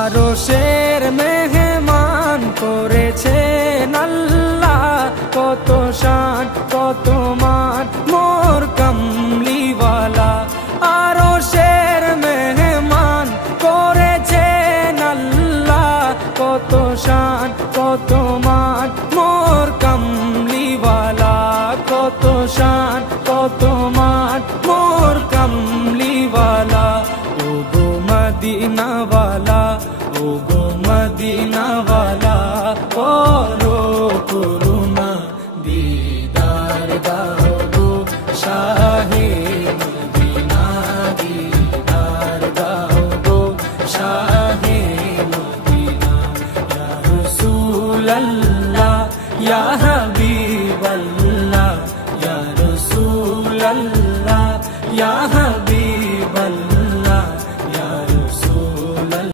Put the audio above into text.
আরশের মেহমান করেছেন আল্লাহ, কত শান কত মান মোর কামলিওয়ালা। আরশের মেহমান করেছেন আল্লাহ, কত শান কত মান মোর কামলিওয়ালা, কত শান কত মান মোর কামলিওয়ালা। ও গো মদিনাওয়ালা, ও গো মদিনাওয়ালা, করো করুণা দিদার দাও গো শাহ